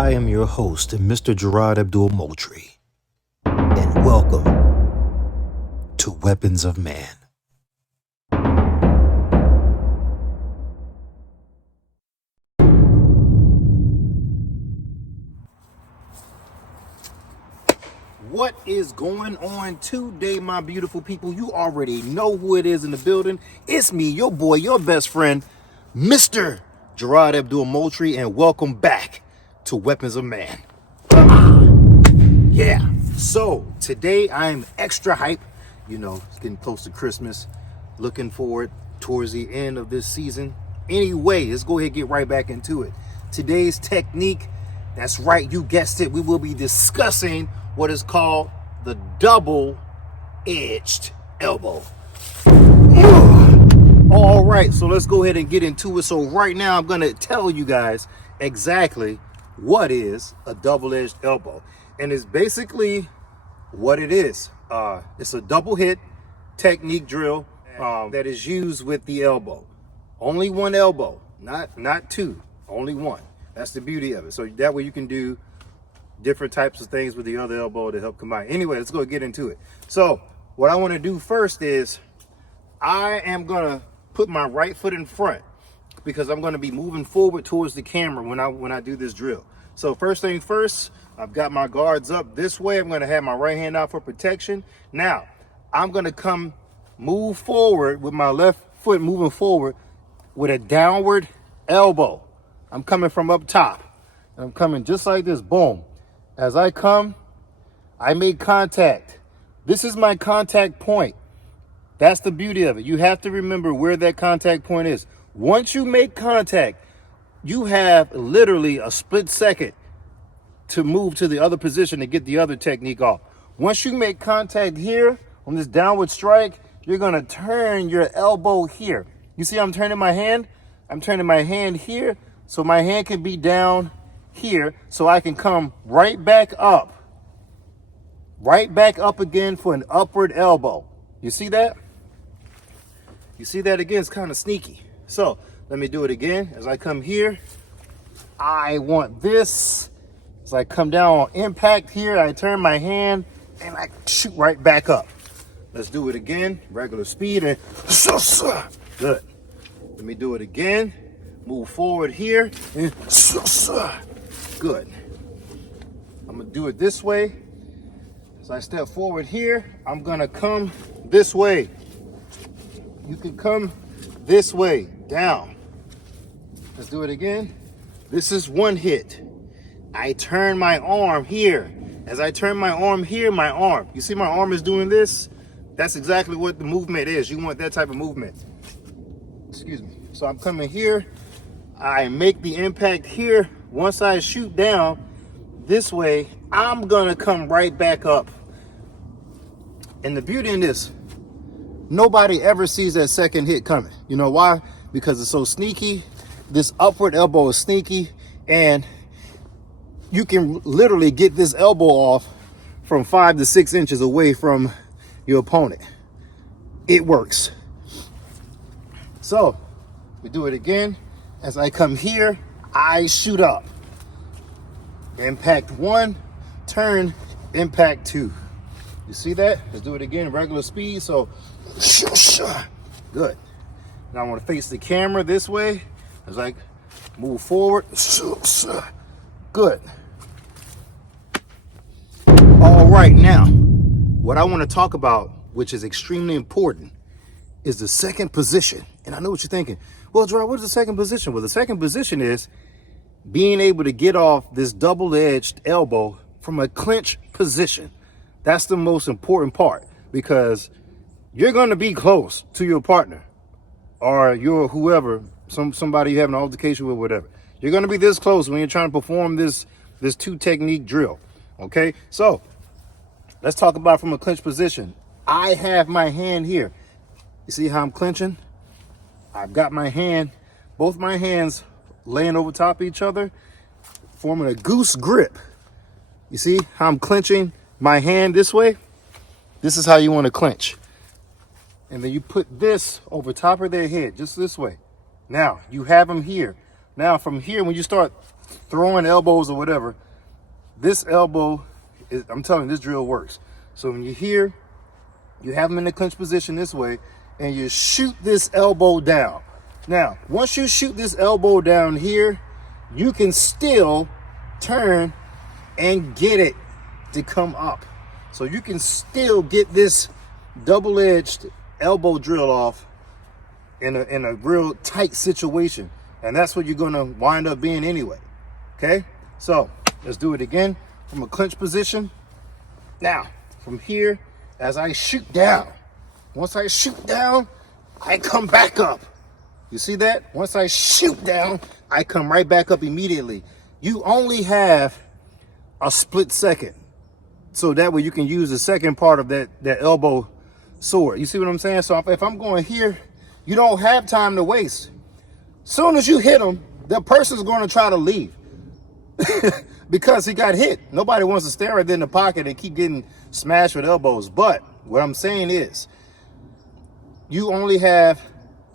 I am your host, Mr. Gerard Abdul Moultrie, and welcome to Weapons of Man. What is going on today, my beautiful people? You already know who it is in the building. It's me, your boy, your best friend, Mr. Gerard Abdul Moultrie, and welcome back to Weapons of Man. Yeah, so today I'm extra hype. You know, it's getting close to Christmas. Looking forward towards the end of this season. Anyway, let's go ahead and get right back into it. Today's technique, that's right, you guessed it. We will be discussing what is called the double-edged elbow. All right, so let's go ahead and get into it. So right now, I'm going to tell you guys exactly what is a double-edged elbow. And it's basically what it is. It's a double hit technique drill that is used with the elbow. Only one elbow, not two, only one. That's the beauty of it. So that way you can do different types of things with the other elbow to help combine. Anyway, let's go get into it. So what I want to do first is I am going to put my right foot in front because I'm going to be moving forward towards the camera when I do this drill. So first thing first, I've got my guards up this way. I'm going to have my right hand out for protection. Now, I'm going to move forward with my left foot moving forward with a downward elbow. I'm coming from up top. And I'm coming just like this, boom. As I come, I make contact. This is my contact point. That's the beauty of it. You have to remember where that contact point is. Once you make contact, you have literally a split second to move to the other position to get the other technique off. Once you make contact here on this downward strike, you're going to turn your elbow here. You see I'm turning my hand? I'm turning my hand here so my hand can be down here so I can come right back up again for an upward elbow. You see that? You see that again? It's kind of sneaky. So let me do it again. As I come here, I want this. As I come down on impact here, I turn my hand and I shoot right back up. Let's do it again. Regular speed and good. Let me do it again. Move forward here and good. I'm gonna do it this way. As I step forward here, I'm gonna come this way. You can come this way, down. Let's do it again. This is one hit. I turn my arm here. As I turn my arm here, my arm. You see my arm is doing this? That's exactly what the movement is. You want that type of movement. Excuse me. So I'm coming here. I make the impact here. Once I shoot down this way, I'm gonna come right back up. And the beauty in this, nobody ever sees that second hit coming. You know why? Because it's so sneaky. This upward elbow is sneaky, and you can literally get this elbow off from 5 to 6 inches away from your opponent. It works. So we do it again. As I come here, I shoot up. Impact 1, turn, impact 2. You see that? Let's do it again, regular speed. So good. Now I want to face the camera this way as I move forward. Good. All right, now what I want to talk about, which is extremely important, is the second position. And I know what you're thinking. Well, Gerard, what is the second position? Well, the second position is being able to get off this double-edged elbow from a clinch position. That's the most important part, because you're going to be close to your partner or your whoever, somebody you have an altercation with, whatever. You're going to be this close when you're trying to perform this two technique drill. Okay, so let's talk about from a clinch position. I have my hand here. You see how I'm clinching? I've got my hand, both my hands laying over top of each other, forming a goose grip. You see how I'm clenching my hand this way? This is how you want to clench. And then you put this over top of their head, just this way. Now, you have them here. Now, from here, when you start throwing elbows or whatever, this elbow is, I'm telling you, this drill works. So when you're here, you have them in the clinch position this way, and you shoot this elbow down. Now, once you shoot this elbow down here, you can still turn and get it to come up. So you can still get this double-edged elbow drill off in a real tight situation. And that's what you're gonna wind up being anyway, okay? So let's do it again from a clinch position. Now, from here, as I shoot down, once I shoot down, I come back up. You see that? Once I shoot down, I come right back up immediately. You only have a split second. So that way you can use the second part of that elbow sword. You see what I'm saying? So if I'm going here, you don't have time to waste. Soon as you hit them, the person's going to try to leave because he got hit. Nobody wants to stare right there in the pocket and keep getting smashed with elbows. But what I'm saying is, you only have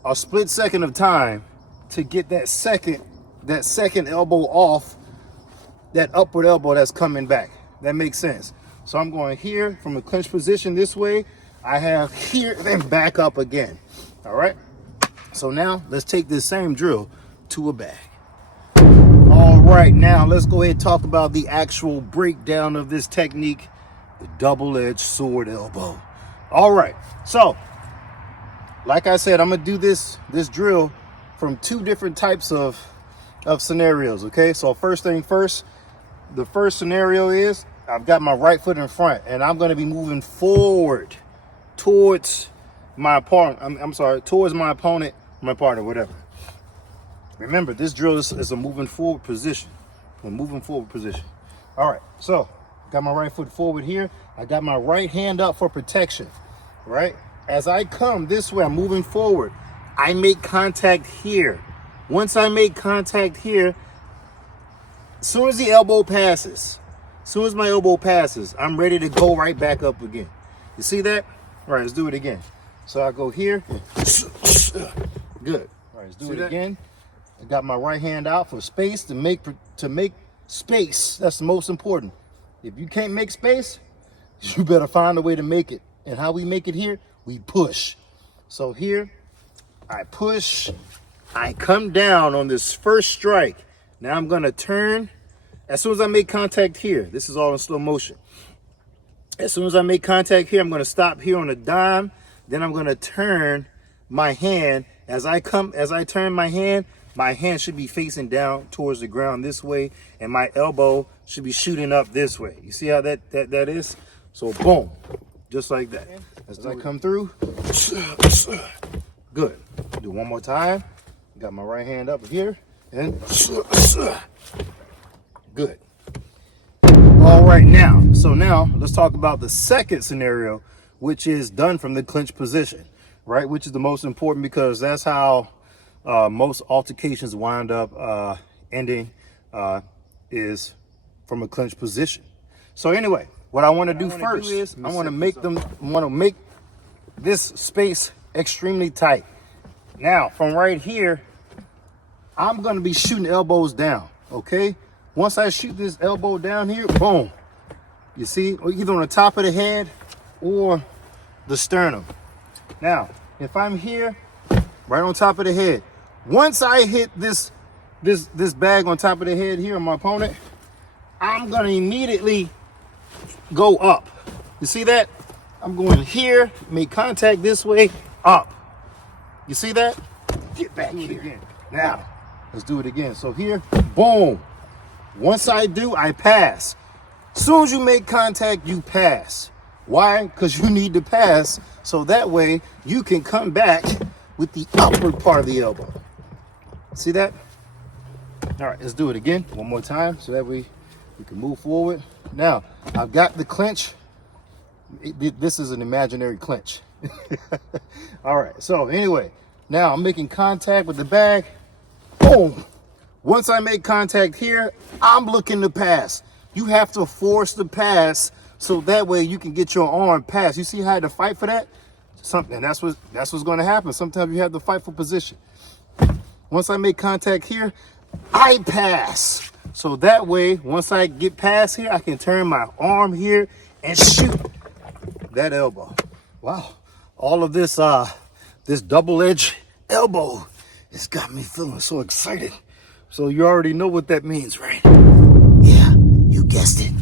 a split second of time to get that second elbow off that upward elbow that's coming back. That makes sense. So I'm going here from a clinch position this way. I have here, then back up again. All right. So now let's take this same drill to a bag. All right, now let's go ahead and talk about the actual breakdown of this technique, the double-edged sword elbow. All right, so like I said, I'm gonna do this drill from two different types of scenarios. Okay, so first thing first, the first scenario is I've got my right foot in front and I'm gonna be moving forward towards my opponent. Towards my opponent, my partner, whatever. Remember, this drill is a moving forward position. A moving forward position. All right, so got my right foot forward here. I got my right hand up for protection, right? As I come this way, I'm moving forward. I make contact here. Once I make contact here, as soon as the elbow passes, as soon as my elbow passes, I'm ready to go right back up again. You see that? All right, let's do it again. So I go here. Good. All right, let's do it again. I got my right hand out for space to make space. That's the most important. If you can't make space, you better find a way to make it. And how we make it here, we push. So here, I push. I come down on this first strike. Now I'm gonna turn. As soon as I make contact here, this is all in slow motion. As soon as I make contact here, I'm gonna stop here on a dime. Then I'm gonna turn my hand. As I turn my hand should be facing down towards the ground this way, and my elbow should be shooting up this way. You see how that is? So boom, just like that. As I come through, good. Do one more time. Got my right hand up here, and good. All right, now let's talk about the second scenario, which is done from the clinch position, right? Which is the most important because that's how most altercations wind up ending is from a clinch position. So anyway, what I want to do first is I want to make this space extremely tight. Now from right here, I'm going to be shooting elbows down. Okay. Once I shoot this elbow down here, boom. You see, either on the top of the head or the sternum. Now, if I'm here, right on top of the head, once I hit this bag on top of the head here on my opponent, I'm gonna immediately go up. You see that? I'm going here, make contact this way, up. You see that? Get back here again. Now, let's do it again. So here, boom. Once I do, I pass. As soon as you make contact, you pass. Why? Because you need to pass so that way you can come back with the upward part of the elbow. See that? All right, let's do it again one more time so that we can move forward. Now, I've got the clinch. This is an imaginary clinch. All right, so anyway, now I'm making contact with the bag. Boom. Once I make contact here, I'm looking to pass. You have to force the pass so that way you can get your arm past. You see how I had to fight for that? That's what's going to happen. Sometimes you have to fight for position. Once I make contact here, I pass. So that way, once I get past here, I can turn my arm here and shoot that elbow. Wow. All of this, this double-edged elbow has got me feeling so excited. So you already know what that means, right? Yeah, you guessed it.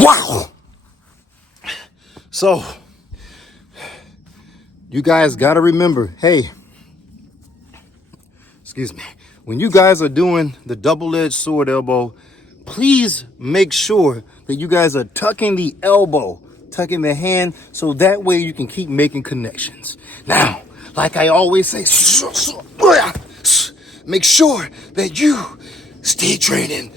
Wow. So you guys got to remember, hey, excuse me, when you guys are doing the double-edged sword elbow, please make sure that you guys are tucking the elbow, tucking the hand, so that way you can keep making connections. Now, like I always say, make sure that you stay training.